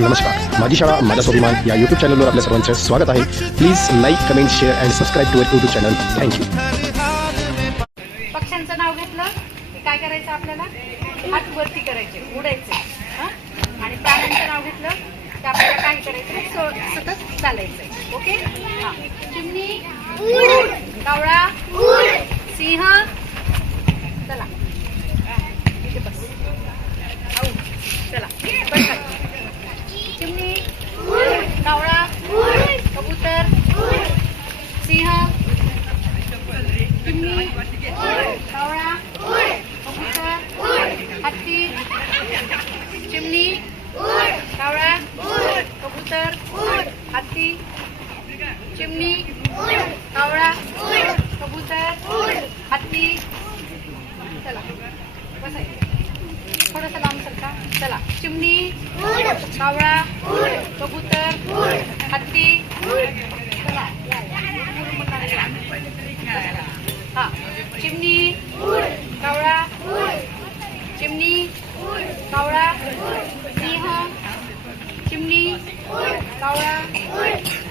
नमस्कार, माझी शाळा माझा स्वाभिमान या यूट्यूब चॅनलवर आपल्या सर्वांचे स्वागत आहे. Please like, comment, share and subscribe to our YouTube channel. Thank you. पक्ष्यांचं नाव घेतलं की काय करायचं आपल्याला? हात वरती करायचे, उडायचे. आणि प्राण्यांचं नाव घेतलं की आपल्याला काय करायचं? सतत चालायचं. ओके. हा. चिमणी, कावळा, सिंह. चला इथे बस. चला बस. चिमणी, कावळा, कबूतर, सिंह. चिमणी, कावळा, कबूतर, हत्ती. चिमणी, कावळा, कबूतर, हत्ती. चिमणी, कावळा, कबूतर, हत्ती. चला बसायचं. थोडंसं लांब सरका. चला. चिमणी, कावळा, कबूतर, हत्ती. चला. हा. चिमणी, कावळा, चिमणी, कावळा, सिंह. चिमणी, कावळा,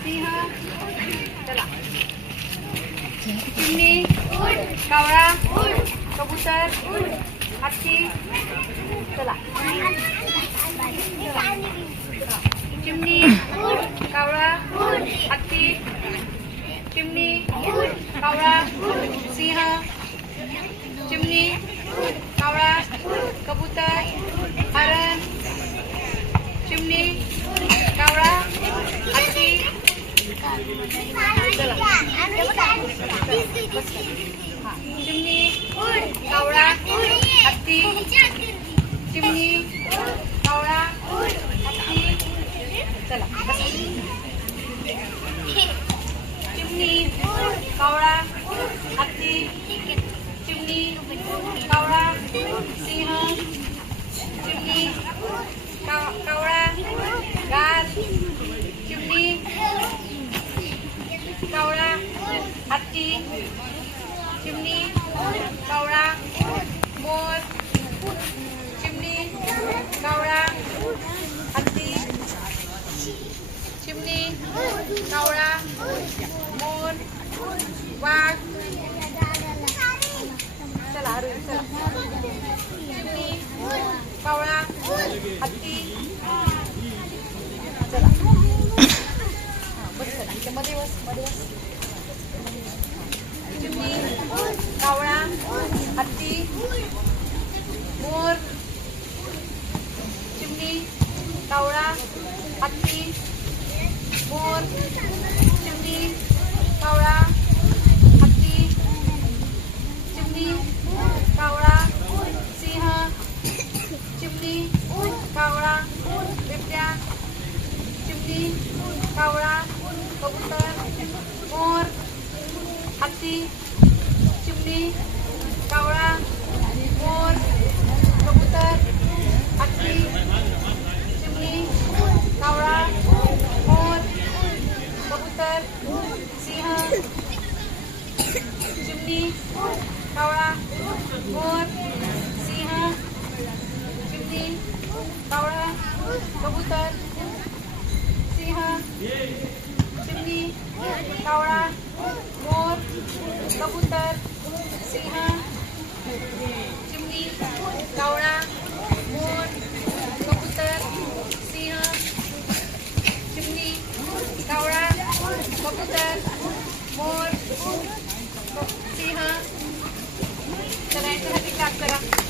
सिंह. चला. चिमणी, कावळा, कबूतर, हत्ती. चला. चिमणी, कावळा, हत्ती. चिमणी, कावळा, सिंह. चिमणी, कावळा, कबूतर, हरण. चिमणी, कावळा, हत्ती. चिमणी, कावळा, हत्ती. चिमणी, कावळा, हत्ती. चला. चिमणी, कावळा, हत्ती. चिमणी, कावळा, सिंह. चिमणी, कावळा, गार. चिमणी, कावळा, हत्ती. चिमणी, कावळा, मोर. चिमणी, कावळा, हत्ती. चिमणी, कावळा, मोर, वाघ. चला अरुण चला. चिमणी, कावळा, हत्ती. चला बस. चला इथे मध्ये बस. मध्ये बस. चिमणी, कावळा, हत्ती, मोर. चिमणी, कावळा, हत्ती, मोर. चिमणी, कावळा, हत्ती. चिमणी, कावळा, सिंह. चिमणी, कावळा, बिबट्या. चिमणी, कावळा, कबूतर, मोर, हत्ती. चिमणी, कावळा, मोर, कबूतर, हत्ती. चिमणी, कावळा, मोर, कबूतर, सिंह. चिमणी, कावळा, मोर, सिंह. चिमणी, कावळा, कबूतर, सिंह. चिमणी, कावळा, मोर, कबूतर, सिंह. चिमणी, कावळा, मोर, कबूतर, सिंह. चिमणी, कावळा, कबूतर, मोर, सिंह. चला याच्यासाठी क्लास करा.